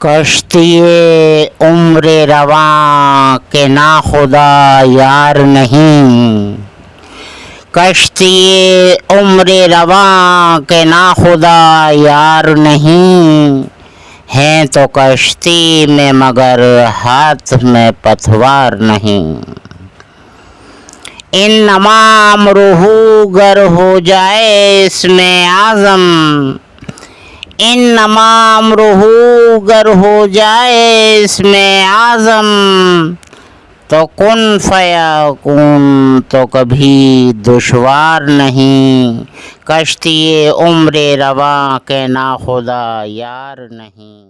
کشتی عمر رواں کے ناخدا یار نہیں، کشتی عمر رواں کے ناخدا یار نہیں، ہیں تو کشتی میں مگر ہاتھ میں پتوار نہیں۔ انما امرہ گر ہو جائے اس میں اعظم، انما امرہ گر ہو جائے اس میں اعظم، تو کن فیکون تو کبھی دشوار نہیں، کشتی عمر رواں کے ناخدا یار نہیں۔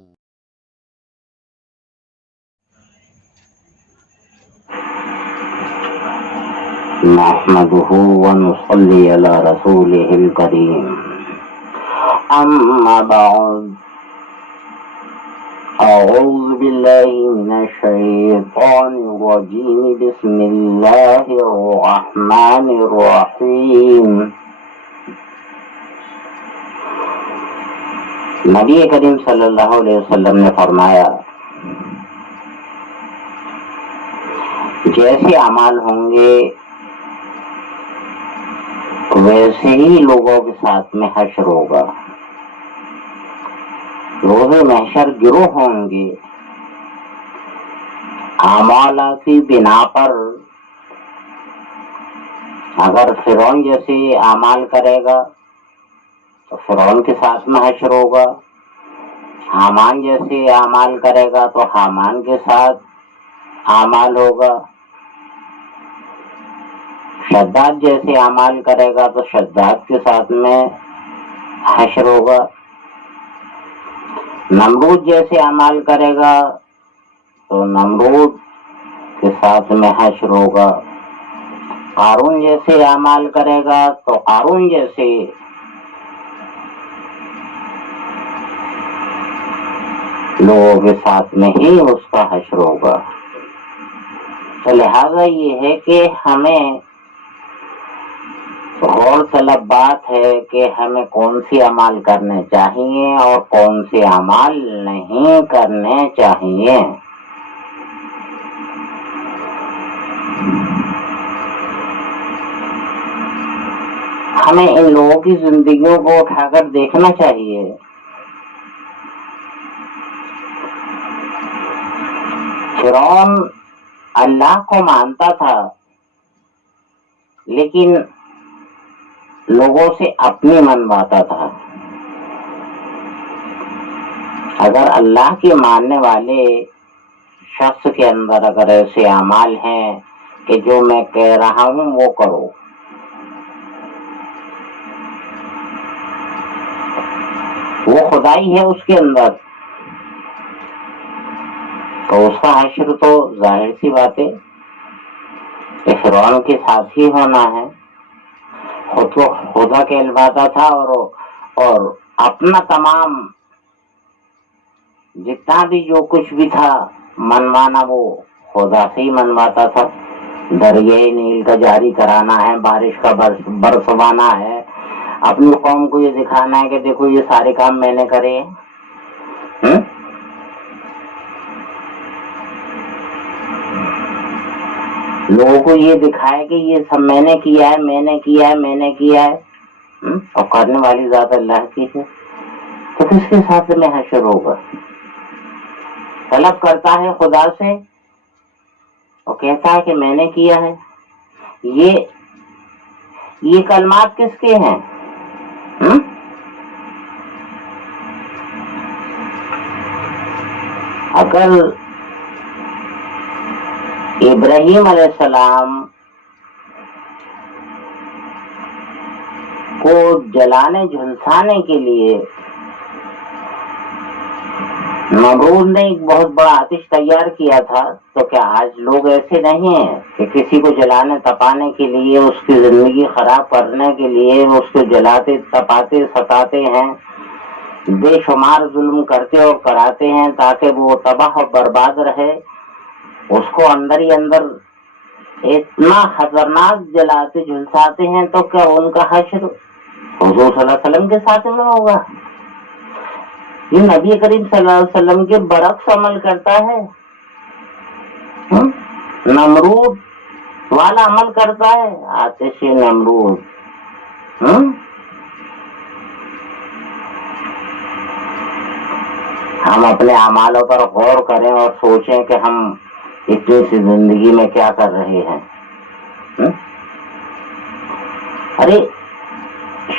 نحمده ونصلي على رسوله الكريم، أما بعد، أعوذ بالله من الشيطان الرجيم، بسم الله الرحمن الرحيم۔ نبی کریم صلی اللہ علیہ وسلم نے فرمایا، جیسے اعمال ہوں گے ویسے ہی لوگوں کے ساتھ میں حشر ہوگا۔ روز محشر گروہ ہوں گے، اعمال کی بنا پر اگر فرعون جیسے اعمال کرے گا تو فرعون کے ساتھ میں حشر ہوگا، حامان جیسے اعمال کرے گا تو حامان کے ساتھ اعمال ہوگا، شداد جیسے اعمال کرے گا تو شداد کے ساتھ میں حشر ہوگا، نمرود جیسے اعمال کرے گا تو نمرود کے ساتھ میں حشر ہوگا، قارون جیسے اعمال کرے گا تو قارون جیسے لوگوں کے ساتھ میں ہی اس کا حشر ہوگا۔ تو لہذا یہ ہے کہ ہمیں غور طلب بات ہے کہ ہمیں کون سی اعمال کرنے چاہیے اور کون سے اعمال نہیں کرنے چاہیے۔ ہمیں ان لوگوں کی زندگیوں کو اٹھا کر دیکھنا چاہیے۔ فرعون اللہ کو مانتا تھا لیکن لوگوں سے اپنی منواتا تھا۔ اگر اللہ کے ماننے والے شخص کے اندر اگر ایسے اعمال ہیں کہ جو میں کہہ رہا ہوں وہ کرو، وہ خدائی ہے اس کے اندر، تو اس کا حشر تو ظاہر سی بات ہے کہ فرعون کے ساتھ ہی ہونا ہے۔ خود کو خدا کہلواتا تھا اور اپنا تمام جتنا بھی جو کچھ بھی تھا منوانا وہ خدا سے ہی منواتا تھا۔ دریائے نیل کا جاری کرانا ہے، بارش کا برسوانا ہے، اپنی قوم کو یہ دکھانا ہے کہ دیکھو یہ سارے کام میں نے کرے ہیں۔ لوگوں کو یہ دکھائے کہ یہ سب میں نے کیا ہے، میں نے کیا ہے، میں نے کیا ہے، اور کرنے والی ذات اللہ کی ہے، تو کس کے ساتھ میں حشر ہوگا؟ طلب کرتا ہے خدا سے اور کہتا ہے کہ میں نے کیا ہے۔ یہ کلمات کس کے ہیں؟ اگر ابراہیم علیہ السلام کو جلانے جھلسانے کے لیے نمرود نے ایک بہت بڑا آتش تیار کیا تھا، تو کیا آج لوگ ایسے نہیں ہیں کہ کسی کو جلانے تپانے کے لیے، اس کی زندگی خراب کرنے کے لیے اس کو جلاتے تپاتے ستاتے ہیں، بے شمار ظلم کرتے اور کراتے ہیں تاکہ وہ تباہ و برباد رہے، اس کو اندر ہی اندر اتنا خطرناک جلاتے جھلساتے ہیں، تو کیا ان کا حشر حضور صلی اللہ علیہ وسلم کے ساتھ میں ہوگا؟ یہ نبی کریم صلی اللہ علیہ وسلم کے برعکس عمل کرتا ہے، نمرود والا عمل کرتا ہے، آتش نمرود۔ ہم اپنے اعمالوں پر غور کریں اور سوچیں کہ ہم اتنی سی زندگی میں کیا کر رہے ہیں۔ ارے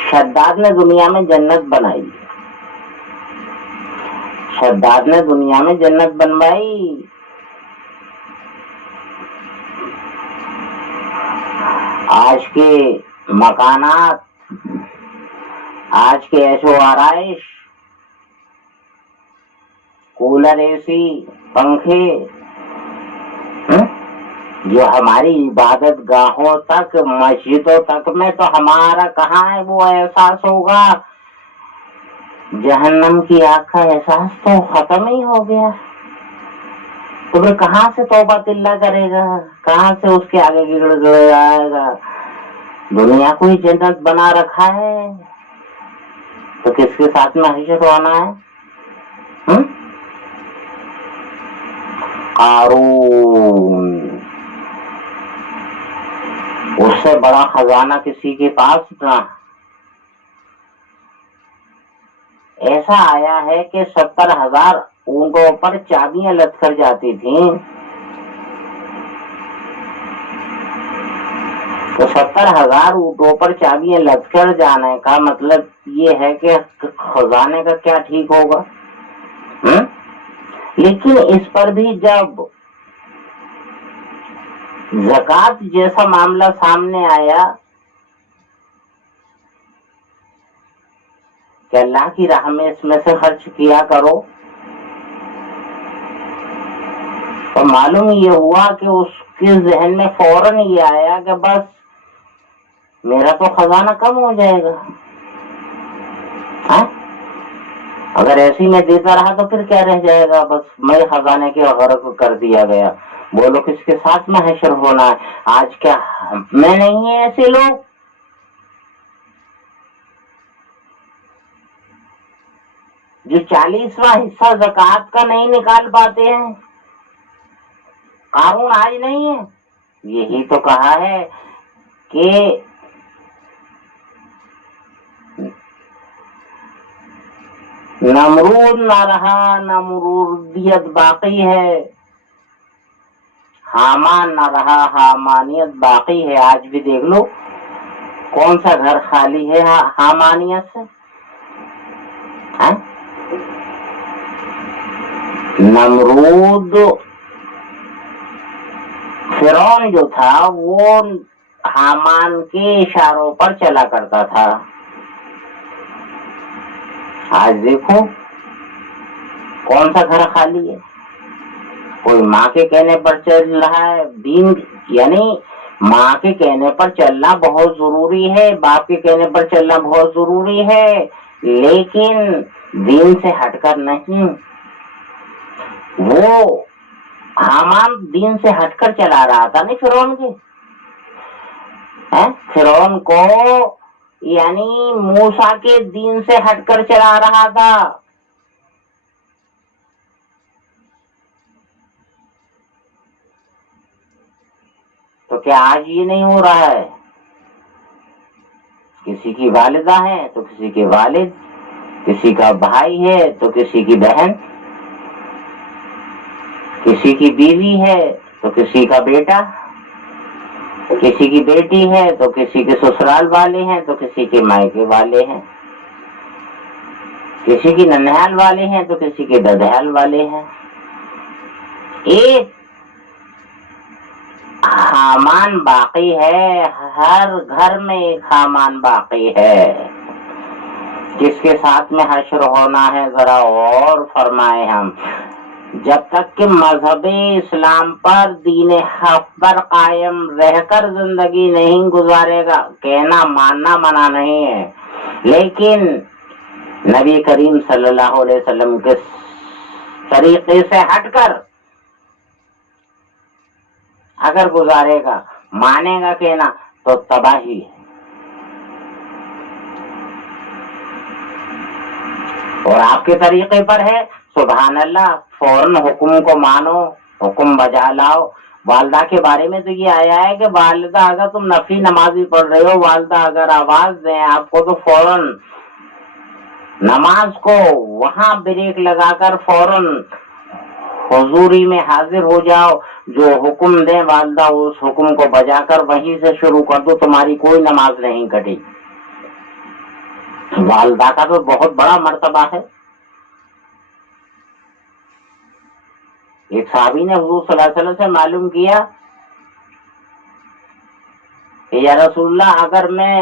شداد نے دنیا میں جنت بنائی، شداد نے دنیا میں جنت بنوائی، آج کے مکانات، آج کے عیش و آرائش، کولر، اے سی، پنکھے، جو ہماری عبادت گاہوں تک، مسجدوں تک میں تو ہمارا کہاں ہے وہ احساس ہوگا؟ جہنم کی آگ کا احساس تو ختم ہی ہو گیا۔ تو پھر کہاں سے توبہ تلہ کرے گا؟ کہاں سے اس کے آگے گڑ گڑ آئے گا؟ دنیا کو ہی جنت بنا رکھا ہے تو کس کے ساتھ میں حشر ہونا ہے؟ قارون، اس سے بڑا خزانہ کسی کے پاس نہ۔ ایسا آیا ہے کہ 70,000 اونٹوں پر چابیاں لد کر جاتی تھیں، تو 70,000 اونٹوں پر چابیاں لد کر جانے کا مطلب یہ ہے کہ خزانے کا کیا ٹھیک ہوگا؟ لیکن اس پر بھی جب زکوٰۃ جیسا معاملہ سامنے آیا کہ اللہ کی راہ میں اس میں سے خرچ کیا کرو، تو معلوم یہ ہوا کہ اس کے ذہن میں فوراً یہ آیا کہ بس میرا تو خزانہ کم ہو جائے گا، اگر ایسی میں دیتا رہا تو پھر کیا رہ جائے گا؟ بس میں خزانے کے غرق کر دیا گیا۔ بولو کس کے ساتھ میں حشر ہونا ہے؟ آج کیا میں نہیں ہیں ایسے لوگ؟ جو 40واں حصہ زکوٰۃ کا نہیں نکال پاتے ہیں، قارون آج نہیں ہے؟ یہی تو کہا ہے کہ نمرود نہ رہا، نمرودیت باقی ہے، حامان نہ رہا، حامانیت باقی ہے۔ آج بھی دیکھ لو کون سا گھر خالی ہے حامانیت سے؟ نمرود فرعون جو تھا وہ حامان کے اشاروں پر چلا کرتا تھا۔ آج دیکھو کون سا گھر خالی ہے؟ کوئی ماں کے کہنے پر چل رہا ہے، دین یعنی ماں کے کہنے پر چلنا بہت ضروری ہے، باپ کے کہنے پر چلنا بہت ضروری ہے، لیکن دین سے ہٹ کر نہیں۔ وہ حامان دین سے ہٹ کر چلا رہا تھا نہیں فرعون کے، فرعون کو یعنی موسیٰ کے دین سے ہٹ کر چلا رہا تھا۔ تو کیا آج یہ نہیں ہو رہا ہے؟ کسی کی والدہ ہے تو کسی کے والد، کسی کا بھائی ہے تو کسی کی بہن، کسی کی بیوی ہے تو کسی کا بیٹا، کسی کی بیٹی ہے تو کسی کے سسرال والے ہیں تو کسی کے مائکے والے ہیں، کسی کی ننھیال والے ہیں تو کسی کے ددھیال والے ہیں۔ ایک حامان باقی ہے، ہر گھر میں ایک حامان باقی ہے۔ کس کے ساتھ میں حشر ہونا ہے ذرا اور فرمائے ہم۔ جب تک کہ مذہب اسلام پر، دین حق پر قائم رہ کر زندگی نہیں گزارے گا، کہنا ماننا منع نہیں ہے، لیکن نبی کریم صلی اللہ علیہ وسلم کے طریقے سے ہٹ کر اگر گزارے گا، مانے گا کہنا، تو تباہی ہے۔ اور آپ کے طریقے پر ہے سبحان اللہ فوراً حکم کو مانو، حکم بجا لاؤ. والدہ کے بارے میں تو یہ آیا ہے کہ والدہ اگر تم نفلی نماز بھی پڑھ رہے ہو، والدہ اگر آواز دیں آپ کو تو فوراً نماز کو وہاں بریک لگا کر فوراً حضوری میں حاضر ہو جاؤ. جو حکم دیں والدہ اس حکم کو بجا کر وہیں سے شروع کر دو، تمہاری کوئی نماز نہیں کٹی. والدہ کا تو بہت بڑا مرتبہ ہے. ایک صحابی نے حضور صلی اللہ علیہ وسلم سے معلوم کیا کہ یا رسول اللہ اگر میں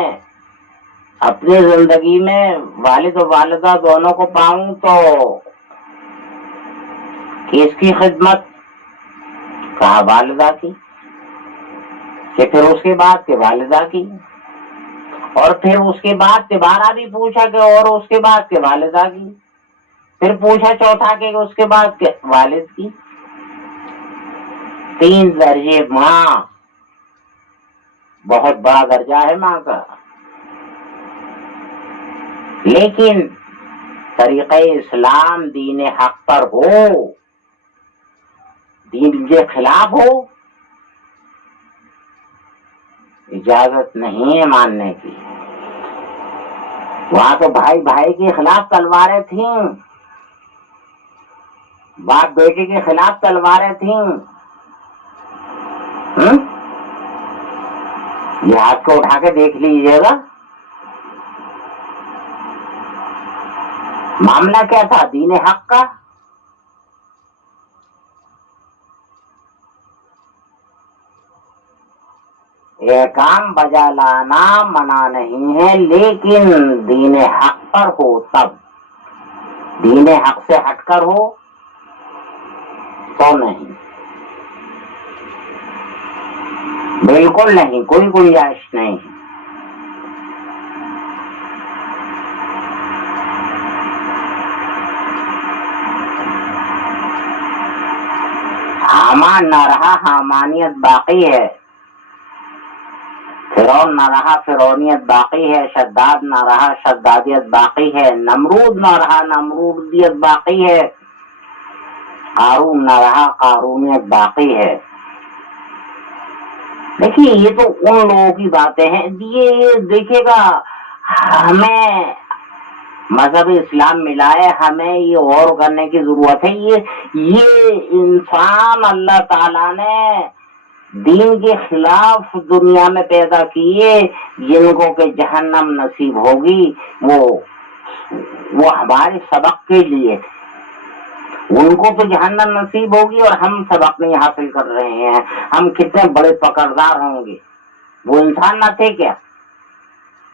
اپنی زندگی میں والد و والدہ دونوں کو پاؤں تو کس کی خدمت؟ کہا والدہ کی. کہ پھر اس کے بعد کہ والدہ کی، اور پھر اس کے بعد دوبارہ بھی پوچھا کہ اور اس کے بعد کہ والدہ کی، پھر پوچھا چوتھا کہ اس کے بعد کہ والد کی. 3 درجے ماں، بہت بڑا درجہ ہے ماں کا. لیکن طریقہ اسلام دین حق پر ہو، دین کے خلاف ہو، اجازت نہیں ہے ماننے کی. وہاں تو بھائی بھائی کے خلاف تلواریں تھیں، باپ بیٹے کے خلاف تلواریں تھیں. یہ ہاتھ کو اٹھا کے دیکھ لیجیے گا معاملہ کیا تھا دین حق کا. احکام بجا لانا منع نہیں ہے، لیکن دین حق پر ہو تب. دین حق سے ہٹ کر ہو تو نہیں، بالکل نہیں، کوئی گنجائش نہیں. حامان نہ رہا حامانیت باقی ہے، فرعون نہ رہا فرعونیت باقی ہے، شداد نہ رہا شدادیت باقی ہے، نمرود نہ رہا نمرودیت باقی ہے، قارون نہ رہا قارونیت باقی ہے. دیکھیے یہ تو ان لوگوں کی باتیں ہیں. یہ دیکھیے گا ہمیں مذہب اسلام ملا ہے، ہمیں یہ غور کرنے کی ضرورت ہے. یہ انسان اللہ تعالیٰ نے دین کے خلاف دنیا میں پیدا کیے، جن کو کہ جہنم نصیب ہوگی وہ ہمارے سبق کے لیے تھے. ان کو تو جہنم نصیب ہوگی اور ہم سبق نہیں حاصل کر رہے ہیں. ہم کتنے بڑے پکڑدار ہوں گے. وہ انسان نہ تھے کیا؟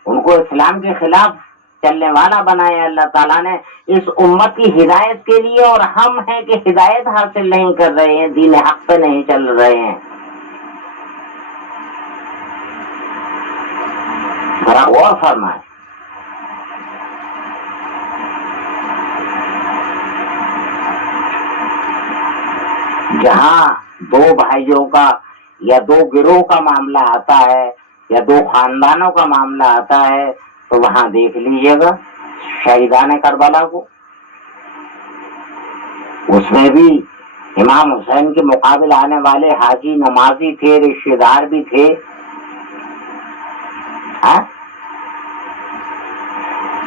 ان کو اسلام کے خلاف چلنے والا بنایا اللہ تعالیٰ نے اس امت کی ہدایت کے لیے، اور ہم ہیں کہ ہدایت حاصل نہیں کر رہے ہیں، دین حق پہ نہیں چل رہے ہیں. ذرا غور فرمائیں. جہاں 2 بھائیوں کا یا 2 گروہ کا معاملہ آتا ہے یا 2 خاندانوں کا معاملہ آتا ہے تو وہاں دیکھ لیجیے گا شہیدان کربلا کو. اس میں بھی امام حسین کے مقابل آنے والے حاجی نمازی تھے، رشتے دار بھی تھے.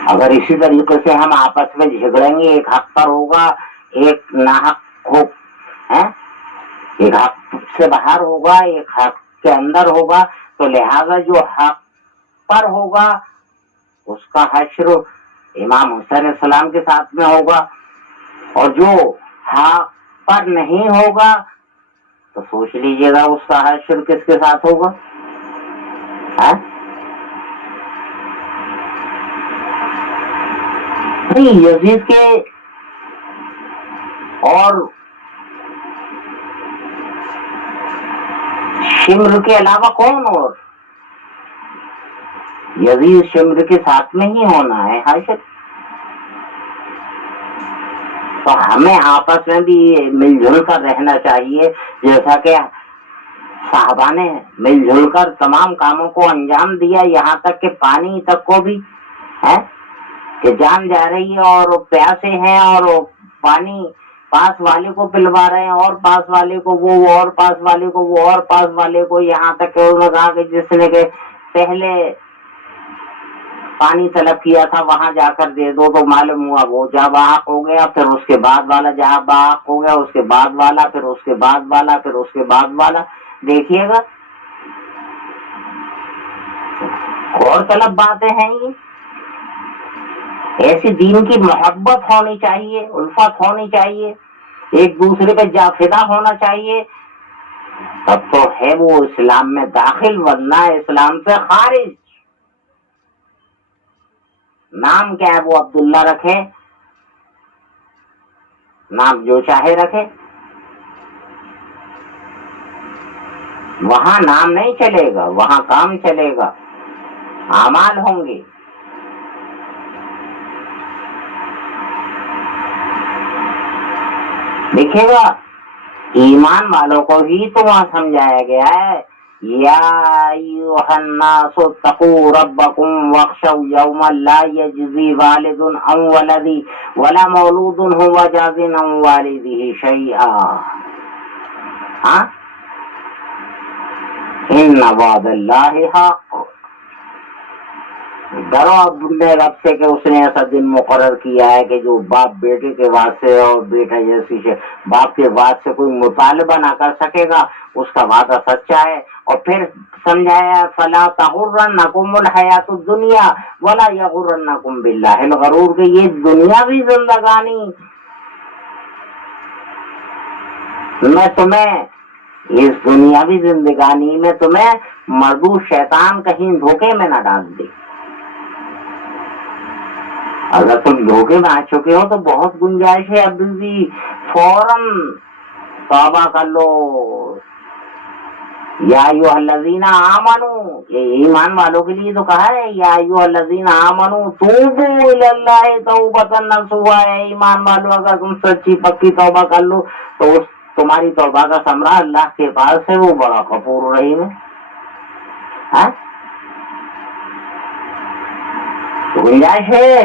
اگر اسی طریقے سے ہم آپس میں جھگڑیں گے، ایک حق پر ہوگا ایک ناحق ہو، ایک حق سے باہر ہوگا ایک حق کے اندر ہوگا، تو لہذا جو حق پر ہوگا اس کا حشر امام حسین علیہ السلام کے ساتھ میں ہوگا، اور جو حق پر نہیں ہوگا تو سوچ لیجئے گا اس کا حشر کس کے ساتھ ہوگا. یزید کے اور شمر کے علاوہ کون؟ اور یزید شمر کے ساتھ میں ہی ہونا ہے حاشر. تو ہمیں آپس میں بھی مل جل کر رہنا چاہیے، جیسا کہ صحابہ نے مل جل کر تمام کاموں کو انجام دیا، یہاں تک کہ پانی تک کو بھی کہ جان جا رہی ہے اور پیاسے ہیں اور پانی پاس والے کو پلوا رہے ہیں، اور پاس والے کو وہ، اور پاس والے کو وہ، اور پاس والے کو، یہاں تک کہ انہوں نے کہا کہ جس نے کہ پہلے پانی طلب کیا تھا وہاں جا کر دے دو، تو معلوم ہوا وہ جا بحق ہو گیا، پھر اس کے بعد والا جا بحق ہو گیا، اس کے بعد والا، پھر اس کے بعد والا، پھر اس کے بعد والا. دیکھیے گا غور طلب باتیں ہیں یہ. ایسی دین کی محبت ہونی چاہیے، الفت ہونی چاہیے، ایک دوسرے پہ جافدہ ہونا چاہیے، تب تو ہے وہ اسلام میں داخل، ورنہ اسلام سے خارج. نام کیا ہے وہ عبداللہ رکھے، نام جو چاہے رکھے، وہاں نام نہیں چلے گا، وہاں کام چلے گا، اعمال ہوں گے. دیکھے گا ایمان والوں کو ہی تو وہاں سمجھایا گیا ہے، یا ایھا الناس اتقوا ربکم واخشوا یوما لا یجزی والد عن ولدہ ولا مولود هو جاز عن والدہ شیئا. ہاں ان وعد اللہ حق. ڈرو اپنے رب سے کہ اس نے ایسا دن مقرر کیا ہے کہ جو باپ بیٹے کے واسطے اور بیٹا جیسی باپ کے وعد سے کوئی مطالبہ نہ کر سکے گا، اس کا وعدہ سچا ہے. اور پھر سمجھایا فلا تغرنکم الحیات الدنیا ولا یغرنکم باللہ الغرور، کہ یہ دنیاوی زندگانی میں تمہیں، اس دنیاوی زندگانی میں تمہیں مردو شیطان کہیں دھوکے میں نہ ڈال دے. اگر تم دھوکے میں آ چکے ہو تو بہت گنجائش ہے ابھی بھی، فوراً توبہ کر لو. یا ایھا الذین آمنوا، یہ ایمان والوں کے لیے تو کہا ہے، یا ایھا الذین آمنوا توبوا الی اللہ توبۃ نصوحا. ایمان والو اگر تم سچی پکی توبہ کر لو تو اس تمہاری توبہ کا ثمرہ اللہ کے پاس ہے، وہ بڑا غفور رحیم ہے. ہاں گنجائش ہے،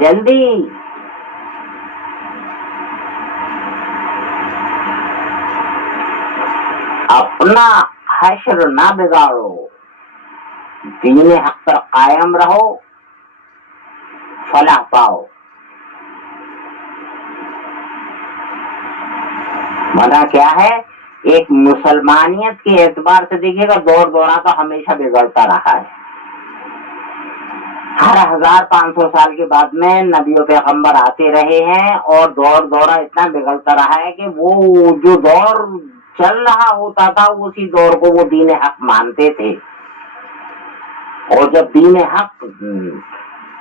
جلدی. اپنا حشر نہ بگاڑو، دین حق پر قائم رہو، فلاح پاؤ. منع کیا ہے؟ ایک مسلمانیت کے اعتبار سے دیکھیے گا دور دورہ تو ہمیشہ بگڑتا رہا ہے. ہر 1500 سال کے بعد میں نبی و پیغمبر آتے رہے ہیں اور دور دورہ اتنا بگڑتا رہا ہے کہ وہ جو دور چل رہا ہوتا تھا اسی دور کو وہ دین حق مانتے تھے. اور جب دین حق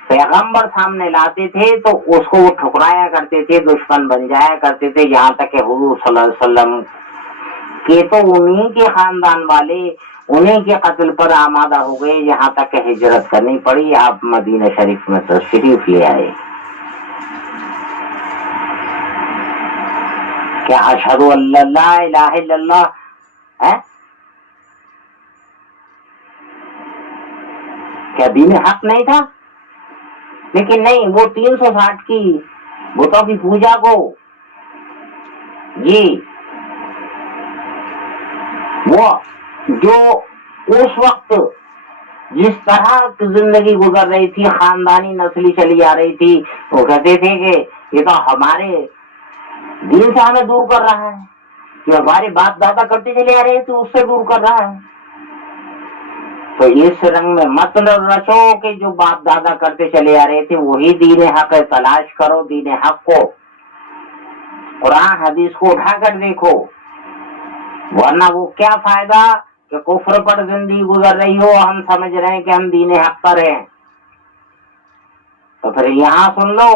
پیغمبر سامنے لاتے تھے تو اس کو وہ ٹھکرایا کرتے تھے، دشمن بن جایا کرتے تھے، یہاں تک کہ حضور صلی اللہ علیہ وسلم کے تو انہی کے خاندان والے انہیں کے قتل پر آمادہ ہو گئے، یہاں تک کہ ہجرت کرنی پڑی. آپ مدینہ شریف میں تشریف لے آئے. کیا اشہد ان لا الہ الا اللہ ہے؟ کیا دین حق نہیں تھا؟ لیکن نہیں، وہ 360 کی بتوں کی پوجا کو جی وہ جو اس وقت جس طرح زندگی گزر رہی تھی، خاندانی نسلی چلی آ رہی تھی، وہ کہتے تھے کہ یہ تو ہمارے دین سے ہمیں دور کر رہا ہے، جو ہمارے باپ دادا کرتے چلے آ رہے تھے اس سے دور کر رہا ہے. تو اس رنگ میں مت رچو کہ جو باپ دادا کرتے چلے آ رہے تھے وہی دین حق ہے. تلاش کرو دین حق کو، قرآن حدیث کو اٹھا کر دیکھو، ورنہ وہ کیا فائدہ کہ کفر پر زندگی گزر رہی ہو، ہم سمجھ رہے ہیں کہ ہم دین حق پر ہیں. تو پھر یہاں سن لو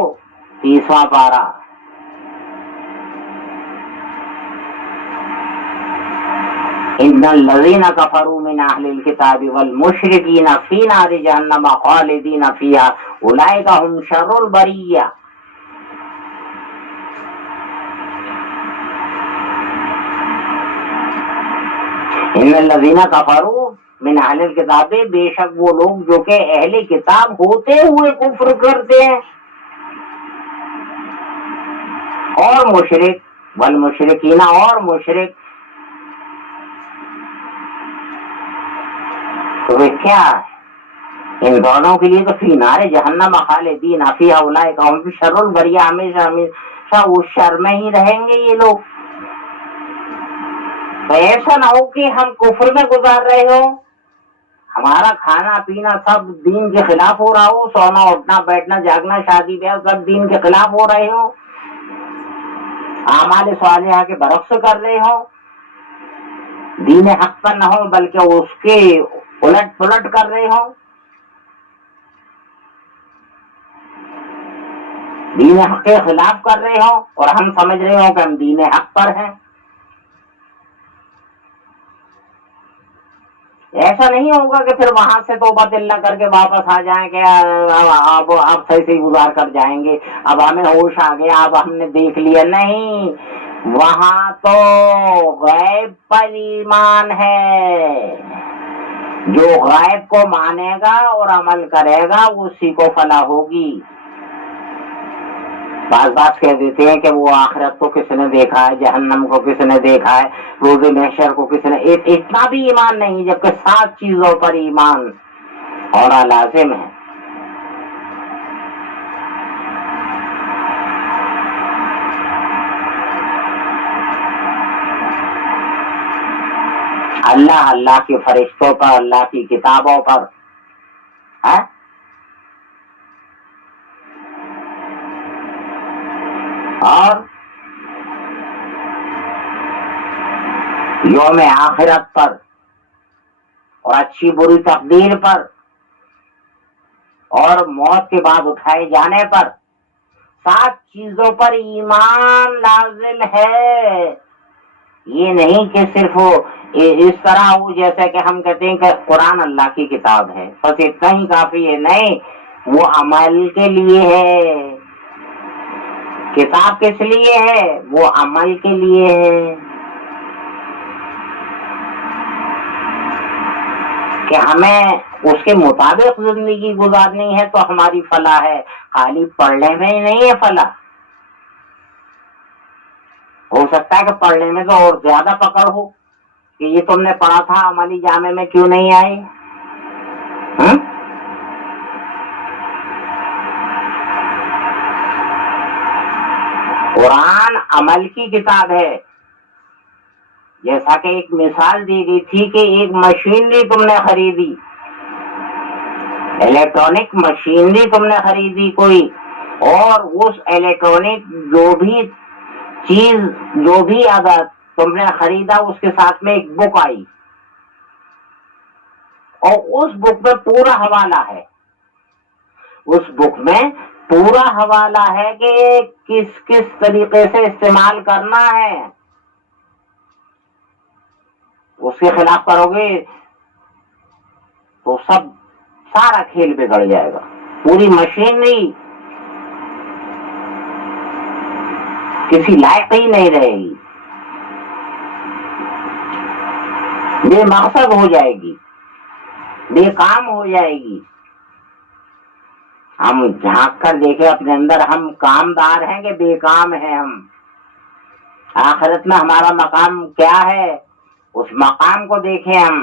30واں پارہ، ان الذین کفروا من اہل الکتاب والمشرکین فی نار جہنم خالدین فیہا اولئک هم شر البریہ. ان الذین کفروا من اہل الکتاب، بے شک وہ لوگ جو کہ اہل کتاب ہوتے ہوئے کفر کرتے ہیں، اور مشرک والمشرکین، اور مشرک، تو وہ کیا ہے؟ ان دونوں کے لیے تو فی نار جہنم خالدین فیہا اولئک هم شر البریہ، ہمیشہ ہمیشہ اس شر میں ہی رہیں گے یہ لوگ۔ تو ایسا نہ ہو کہ ہم کفر میں گزار رہے ہو، ہمارا کھانا پینا سب دین کے خلاف ہو رہا ہو، سونا اٹھنا بیٹھنا جاگنا شادی بیاہ سب دین کے خلاف ہو رہے ہو، اعمال صالحہ کے برعکس کر رہے ہو، دین حق پر نہ ہو بلکہ اس کے الٹ پلٹ کر رہے ہو، دین حق کے خلاف کر رہے ہو، اور ہم سمجھ رہے ہو کہ ہم دین حق پر ہیں۔ ایسا نہیں ہوگا کہ پھر وہاں سے توبہ اللہ کر کے واپس آ جائیں کہ اب صحیح سے گزار کر جائیں گے، اب ہمیں ہوش آ گیا، اب ہم نے دیکھ لیا، نہیں، وہاں تو غیب پر ایمان ہے، جو غیب کو مانے گا اور عمل کرے گا اسی کو فلاح ہوگی۔ بعض کہہ دیتے ہیں کہ وہ آخرت کو کس نے دیکھا ہے، جہنم کو کس نے دیکھا ہے، روز محشر کو کس نے، اتنا بھی ایمان نہیں، جبکہ 7 چیزوں پر ایمان ہونا لازم ہے۔ اللہ کے فرشتوں پر، اللہ کی کتابوں پر، اور یوم آخرت پر، اور اچھی بری تقدیر پر، اور موت کے بعد اٹھائے جانے پر، 7 چیزوں پر ایمان لازم ہے۔ یہ نہیں کہ صرف اس طرح ہو جیسے کہ ہم کہتے ہیں کہ قرآن اللہ کی کتاب ہے بس اتنا ہی کافی ہے، نہیں، وہ عمل کے لیے ہے۔ کتاب کس لیے ہے؟ وہ عمل کے لیے ہے، کہ ہمیں اس کے مطابق زندگی گزارنی ہے تو ہماری فلاح ہے، خالی پڑھنے میں ہی نہیں ہے فلاح۔ ہو سکتا ہے کہ پڑھنے میں تو اور زیادہ پکڑ ہو کہ یہ تم نے پڑھا تھا عملی جامع میں کیوں نہیں آئے؟ قرآن عمل کی کتاب ہے، جیسا کہ ایک مثال دی گئی تھی کہ ایک مشینری تم نے خریدی، الیکٹرانک مشینری تم نے خریدی کوئی، اور اس الیکٹرانک جو بھی چیز، جو بھی اگر تم نے خریدا اس کے ساتھ میں ایک بک آئی، اور اس بک میں پورا حوالہ ہے، اس بک میں پورا حوالہ ہے کہ کس کس طریقے سے استعمال کرنا ہے۔ اس کے خلاف کرو گے تو سارا کھیل بگڑ جائے گا، پوری مشینری کسی لائق ہی نہیں رہے گی، بے مقصد ہو جائے گی، بے کام ہو جائے گی۔ ہم جھانک کر دیکھیں اپنے اندر، ہم کامدار ہیں کہ بے کام ہیں ہم؟ آخرت میں ہمارا مقام کیا ہے، اس مقام کو دیکھیں ہم۔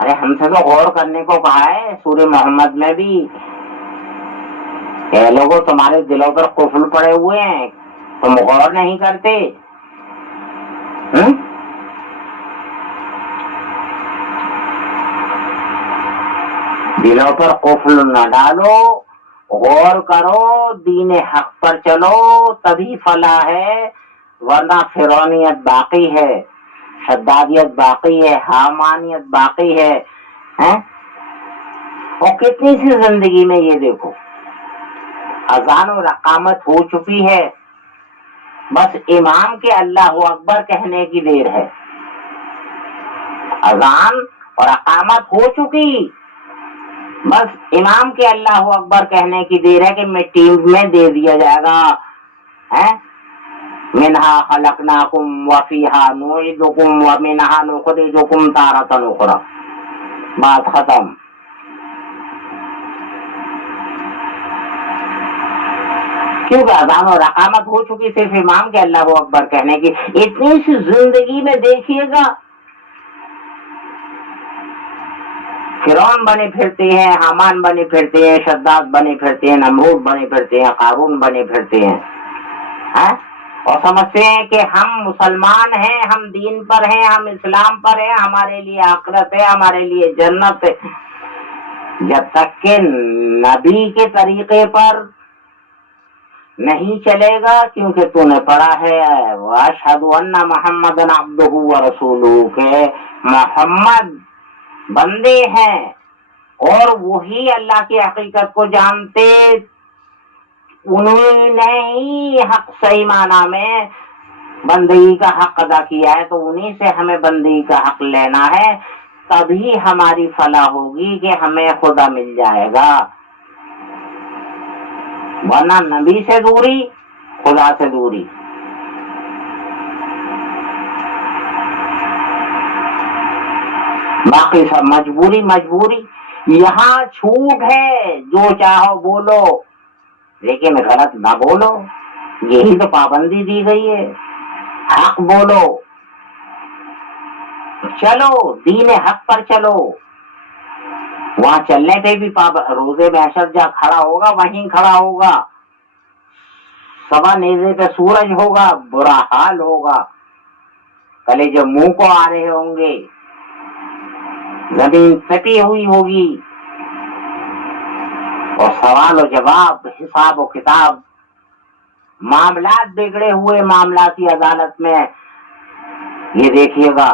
ارے ہم سے تو غور کرنے کو کہا ہے سورہ محمد میں بھی، کہ لوگوں تمہارے دلوں پر قفل پڑے ہوئے ہیں، تم غور نہیں کرتے۔ دلوں پر قفل نہ ڈالو، غور کرو، دین حق پر چلو، تبھی فلاح ہے، ورنہ فرعونیت باقی ہے، شدادیت باقی ہے، حامانیت باقی ہے۔ اور کتنی سی زندگی میں یہ دیکھو، اذان و اقامت ہو چکی ہے، بس امام کے اللہ اکبر کہنے کی دیر ہے، اذان اور اقامت ہو چکی، بس امام کے اللہ اکبر کہنے کی دیر ہے کہ میں ٹیم میں دے دیا جائے گا، منہا خلقناکم وفیہا نعیدکم ومنہا نخرجکم تارۃ اخری. بات ختم. کیونکہ اذان و رقامت ہو چکی صرف امام کے اللہ اکبر کہنے کی. اتنی سی زندگی میں دیکھیے گا فرعون بنے پھرتے ہیں، حامان بنے پھرتے ہیں، شداد بنے پھرتے ہیں، نمرود بنے پھرتے ہیں، قارون بنے پھرتے ہیں، اور سمجھتے ہیں کہ ہم مسلمان ہیں، ہم دین پر ہیں، ہم اسلام پر ہیں، ہمارے لیے آخرت ہے، ہمارے لیے جنت ہے. جب تک کہ نبی کے طریقے پر نہیں چلے گا، کیونکہ تو نے پڑھا ہے وَأَشْهَدُ أَنَّ مُحَمَّدًا عَبْدُهُ وَرَسُولُهُ کہ محمد بندے ہیں اور وہی اللہ کی حقیقت کو جانتے، انہوں نے ہی حق صحیح معنی میں بندگی کا حق ادا کیا ہے، تو انہی سے ہمیں بندگی کا حق لینا ہے. تبھی ہماری فلاح ہوگی کہ ہمیں خدا مل جائے گا، ورنہ نبی سے دوری خدا سے دوری. باقی سب مجبوری مجبوری. یہاں چھوٹ ہے، جو چاہو بولو لیکن غلط نہ بولو، یہی تو پابندی دی گئی ہے. حق بولو، چلو دین حق پر چلو. وہاں چلنے پہ بھی روزے محشر جہاں کھڑا ہوگا وہیں کھڑا ہوگا، سوا نیزے پہ سورج ہوگا، برا حال ہوگا، کلیجے منہ کو آ رہے ہوں گے، زمین پھٹی ہوئی ہوگی، اور سوال و جواب، حساب و کتاب، معاملات بگڑے ہوئے معاملاتی عدالت میں. یہ دیکھیے گا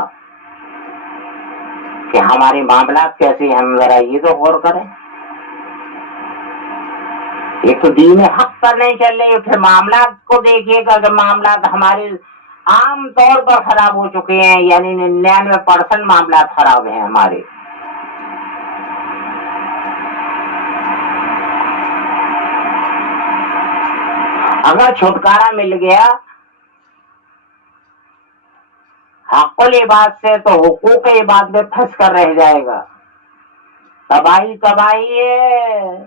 کہ ہمارے معاملات کیسے ہیں، ہم ذرا یہ تو غور کریں. ایک تو دین حق پر نہیں چل رہے، پھر معاملات کو دیکھیے گا کہ معاملات ہمارے عام طور پر خراب ہو چکے ہیں، یعنی 99% معاملات خراب ہیں ہمارے. اگر چھٹکارا مل گیا حق العباد سے تو حقوق عباد میں پھنس کر رہ جائے گا. تباہی تباہی ہے.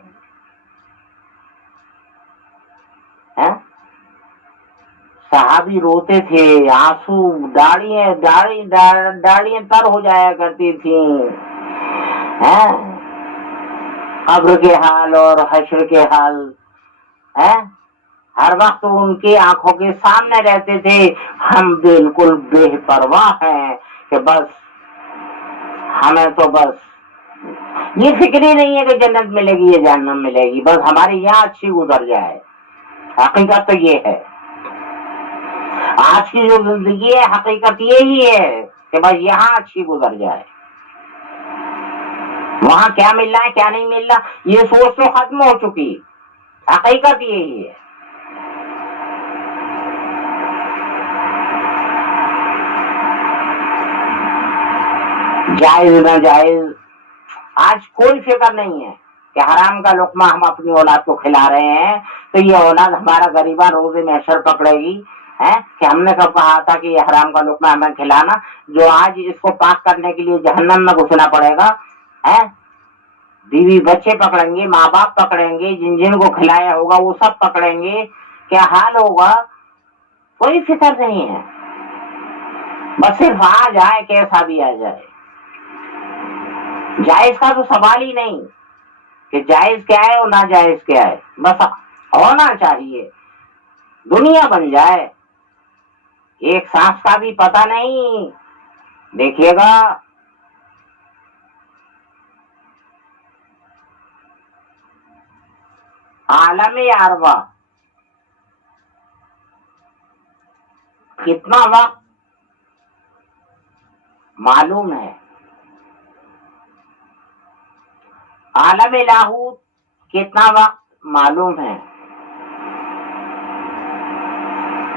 صحابی روتے تھے، آنسو داڑیاں تر ہو جایا کرتی تھیں. قبر کے حال اور حشر کے حال ہر وقت ان کی آنکھوں کے سامنے رہتے تھے. ہم بالکل بے پرواہ ہیں کہ بس ہمیں تو بس یہ فکر ہی نہیں ہے کہ جنت ملے گی یا جہنم ملے گی، بس ہماری یہاں اچھی گزر جائے. حقیقت تو یہ ہے، آج کی جو زندگی ہے حقیقت یہی ہے کہ بس یہاں اچھی گزر جائے. وہاں کیا مل رہا ہے کیا نہیں مل رہا یہ سوچ تو ختم ہو چکی. حقیقت یہی ہے. جائز نہ جائز آج کوئی فکر نہیں ہے کہ حرام کا لقمہ ہم اپنی اولاد کو کھلا رہے ہیں تو یہ اولاد ہمارا غریبہ روز محشر پکڑے گی کہ ہم نے کب کہا تھا کہ یہ حرام کا لقمہ ہمیں کھلانا، جو آج اس کو پاک کرنے کے لیے جہنم میں گھسنا پڑے گا. بیوی بچے پکڑیں گے، ماں باپ پکڑیں گے، جن جن کو کھلایا ہوگا وہ سب پکڑیں گے. کیا حال ہوگا؟ کوئی فکر نہیں ہے، بس صرف آ جائے کیسا بھی آ جائے. جائز کا تو سوال ہی نہیں کہ جائز کیا ہے اور ناجائز کیا ہے، بس ہونا چاہیے، دنیا بن جائے. ایک سانس کا بھی پتہ نہیں. دیکھیے گا عالم اروا کتنا وقت معلوم ہے، عالم لاہوت کتنا وقت معلوم ہے،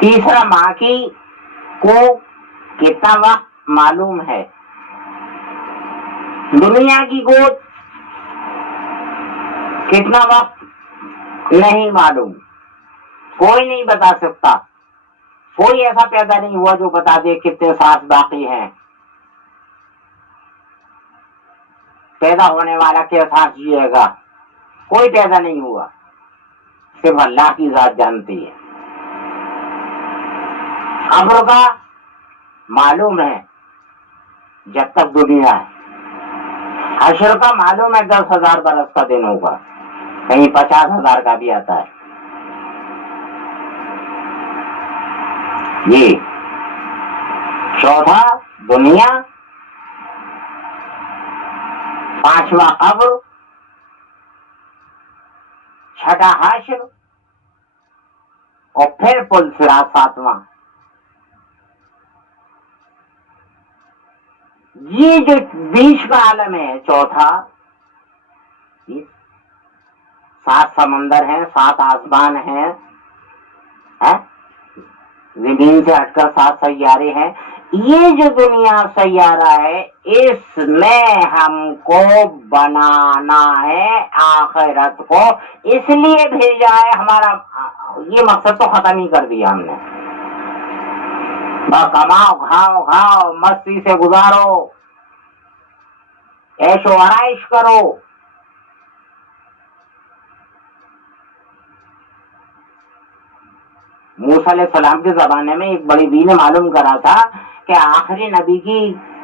تیسرا ماں کی کو کتنا وقت معلوم ہے، دنیا کی گود کتنا وقت نہیں معلوم، کوئی نہیں بتا سکتا. کوئی ایسا پیدا نہیں ہوا جو بتا دے کتنے سانس باقی ہیں، پیدا ہونے والا کیا سانس جیے گا، کوئی پیدا نہیں ہوا، صرف اللہ کی ذات جانتی ہے۔ قبر کا معلوم ہے جب تک دنیا ہے، حشر کا معلوم ہے 10,000 برس کا دن ہوگا، کہیں 50,000 کا بھی آتا ہے۔ یہ چوتھا دنیا، پانچواں قبر، چھٹا حشر، اور پھر پل صراط ساتواں۔ یہ جو بیچ کا عالم ہے چوتھا، 7 سمندر ہیں، 7 آسمان ہیں، زمین سے ہٹ کر 7 سیارے ہیں، یہ جو دنیا سیارہ ہے اس میں ہم کو بنانا ہے آخرت کو، اس لیے بھیجا ہے۔ ہمارا یہ مقصد تو ختم ہی کر دیا ہم نے، کماؤ کھاؤ کھاؤ مستی سے گزارو، عیش و آرائش کرو۔ موسیٰ علیہ السلام کے زمانے میں ایک بڑی بی نے معلوم کرا تھا کہ آخری نبی کی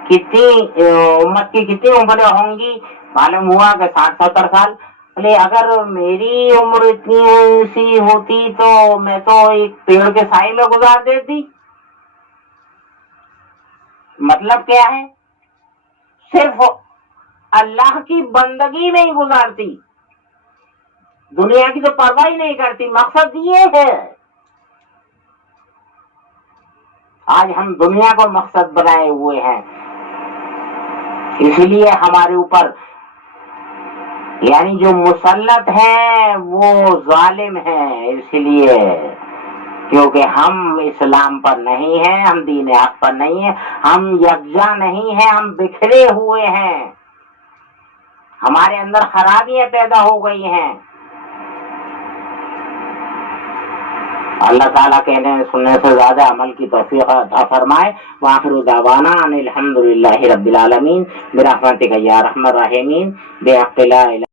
کتنی امت کی کتنی عمریں ہوں گی، معلوم ہوا کہ 60-70 سال۔ بولے اگر میری عمر اتنی سی ہوتی تو میں تو ایک پیڑ کے سائے میں گزار دیتی۔ مطلب کیا ہے؟ صرف اللہ کی بندگی میں ہی گزارتی، دنیا کی تو پرواہ ہی نہیں کرتی۔ مقصد یہ ہے، آج ہم دنیا کو مقصد بنائے ہوئے ہیں، اس لیے ہمارے اوپر یعنی جو مسلط ہیں وہ ظالم ہیں، اس لیے کیونکہ ہم اسلام پر نہیں ہیں، ہم دین حق پر نہیں ہیں، ہم یکجا نہیں ہیں، ہم بکھرے ہوئے ہیں، ہمارے اندر خرابیاں پیدا ہو گئی ہیں۔ اللہ تعالیٰ کہنے سننے سے زیادہ عمل کی توفیق عطا فرمائے۔ وآخر دعوانا ان الحمد للہ رب العالمین برحمتک یا ارحم الراحمین بحق لا الہ